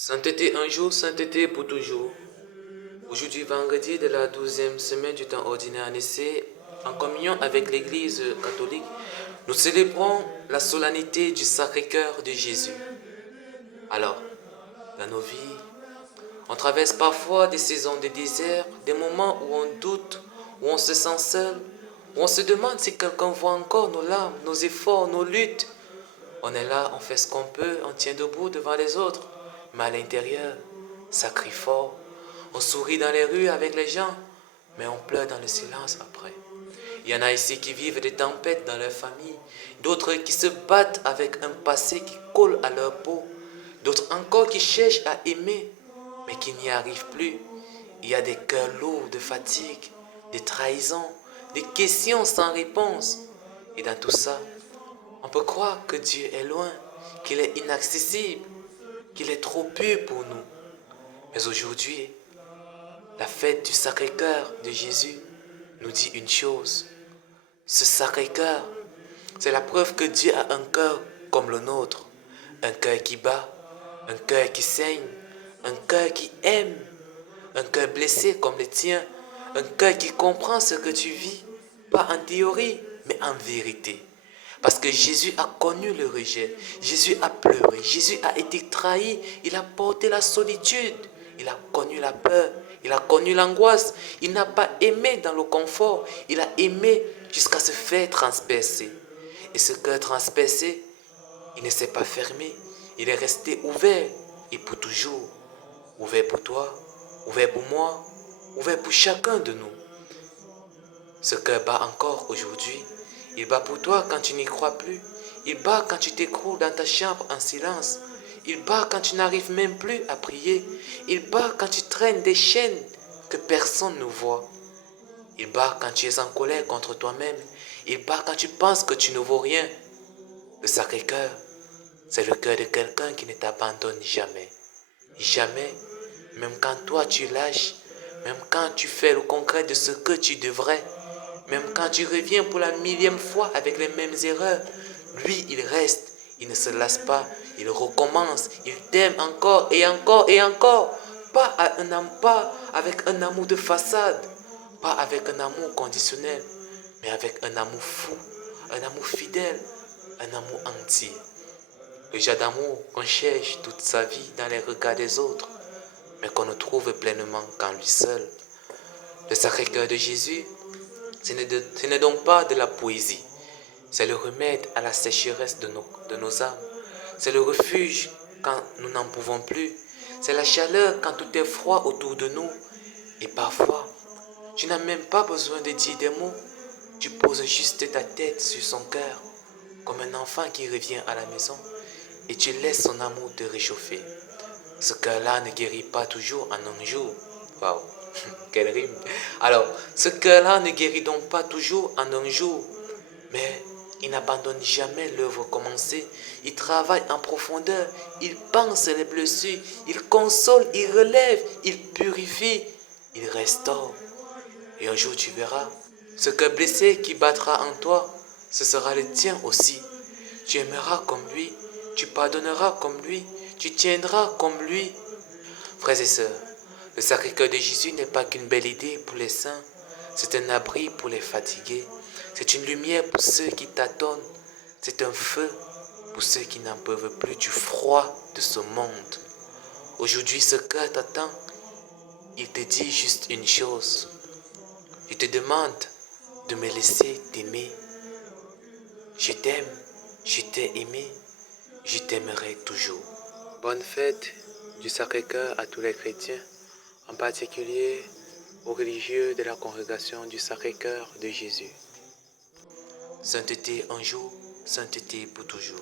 Sainteté un jour, sainteté pour toujours. Aujourd'hui, vendredi de la 12e semaine du temps ordinaire en essai, en communion avec l'Église catholique, nous célébrons la solennité du Sacré-Cœur de Jésus. Alors, dans nos vies, on traverse parfois des saisons de désert, des moments où on doute, où on se sent seul, où on se demande si quelqu'un voit encore nos larmes, nos efforts, nos luttes. On est là, on fait ce qu'on peut, on tient debout devant les autres, mais à l'intérieur, ça crie fort. On sourit dans les rues avec les gens, mais on pleure dans le silence après. Il y en a ici qui vivent des tempêtes dans leur famille, d'autres qui se battent avec un passé qui colle à leur peau, d'autres encore qui cherchent à aimer, mais qui n'y arrivent plus. Il y a des cœurs lourds de fatigue, des trahisons, des questions sans réponse. Et dans tout ça, on peut croire que Dieu est loin, qu'il est inaccessible, qu'il est trop pur pour nous. Mais aujourd'hui, la fête du Sacré-Cœur de Jésus nous dit une chose. Ce Sacré-Cœur, c'est la preuve que Dieu a un cœur comme le nôtre. Un cœur qui bat, un cœur qui saigne, un cœur qui aime, un cœur blessé comme le tien, un cœur qui comprend ce que tu vis, pas en théorie, mais en vérité. Parce que Jésus a connu le rejet, Jésus a pleuré, Jésus a été trahi, il a porté la solitude, il a connu la peur, il a connu l'angoisse, il n'a pas aimé dans le confort, il a aimé jusqu'à se faire transpercer. Et ce cœur transpercé, il ne s'est pas fermé, il est resté ouvert et pour toujours. Ouvert pour toi, ouvert pour moi, ouvert pour chacun de nous. Ce cœur bat encore aujourd'hui. Il bat pour toi quand tu n'y crois plus. Il bat quand tu t'écroules dans ta chambre en silence. Il bat quand tu n'arrives même plus à prier. Il bat quand tu traînes des chaînes que personne ne voit. Il bat quand tu es en colère contre toi-même. Il bat quand tu penses que tu ne vaux rien. Le Sacré-Cœur, c'est le cœur de quelqu'un qui ne t'abandonne jamais. Jamais, même quand toi tu lâches, même quand tu fais le concret de ce que tu devrais, même quand tu reviens pour la millième fois avec les mêmes erreurs, lui il reste, il ne se lasse pas, il recommence, il t'aime encore et encore et encore. Pas avec un amour de façade, pas avec un amour conditionnel, mais avec un amour fou, un amour fidèle, un amour entier. Le genre d'amour qu'on cherche toute sa vie dans les regards des autres, mais qu'on ne trouve pleinement qu'en lui seul. Le Sacré-Cœur de Jésus, ce n'est donc pas de la poésie, c'est le remède à la sécheresse de nos âmes. C'est le refuge quand nous n'en pouvons plus. C'est la chaleur quand tout est froid autour de nous. Et parfois, tu n'as même pas besoin de dire des mots. Tu poses juste ta tête sur son cœur, comme un enfant qui revient à la maison, et tu laisses son amour te réchauffer. Ce cœur-là ne guérit pas toujours en un jour. Waouh, quelle rime. Alors, ce cœur-là ne guérit donc pas toujours en un jour, mais il n'abandonne jamais l'œuvre commencée. Il travaille en profondeur, il pense les blessures, il console, il relève, il purifie, il restaure. Et un jour tu verras, ce cœur blessé qui battra en toi, ce sera le tien aussi. Tu aimeras comme lui, tu pardonneras comme lui, tu tiendras comme lui. Frères et sœurs, le Sacré-Cœur de Jésus n'est pas qu'une belle idée pour les saints, c'est un abri pour les fatigués, c'est une lumière pour ceux qui tâtonnent, c'est un feu pour ceux qui n'en peuvent plus du froid de ce monde. Aujourd'hui, ce cœur t'attend, il te dit juste une chose, il te demande de me laisser t'aimer. Je t'aime, je t'ai aimé, je t'aimerai toujours. Bonne fête du Sacré-Cœur à tous les chrétiens, en particulier aux religieux de la congrégation du Sacré-Cœur de Jésus. Sainteté un jour, sainteté pour toujours.